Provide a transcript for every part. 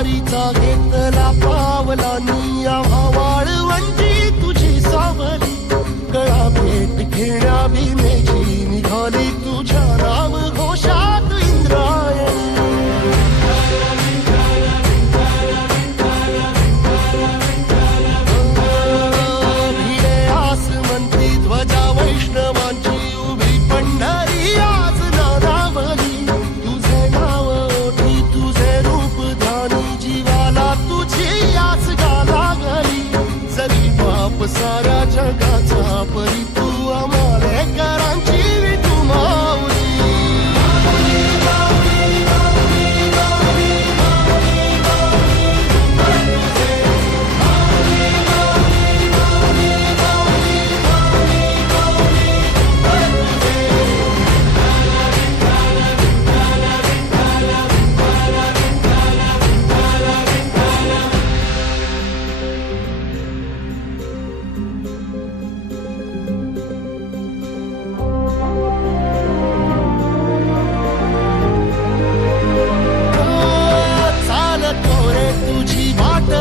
वारीचा घेतला पावलांनी आम्हा वाळवंटी तुझी सावली गळा भेट घेण्या भीमेची निघाली तुझ्या नाम घोषात इंद्रायणी भिडे आसमंती ध्वजा वैष्णवांची उभी पंढरी आज नादावली तुझे नाव ओठी तुझे रूप ध्यानी जीवाला तुझी आस लागली जरी बाप साऱ्या जगाचा परी तू आमालेकरांची विठू माऊली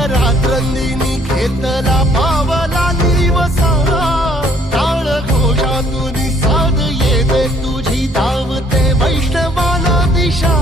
रात्रंदिनी घेतला पावला निवसा टाळ घोषातून साध येते तुझी धावते वैष्णवाला दिशा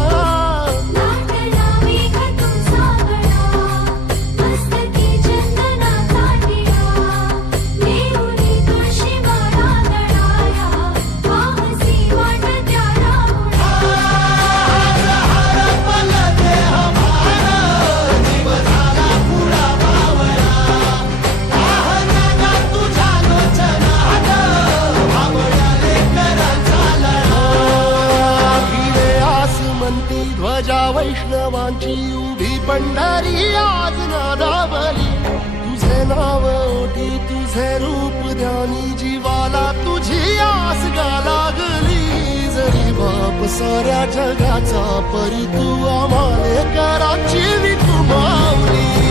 ध्वजा वैष्णवांची उभी पंढरी आज नादावली तुझे नाव ओठी तुझे रूप ध्यानी जीवाला तुझी आस लागली जरी बाप साऱ्या जगाचा परी तू आमालेकरांची विठू माऊली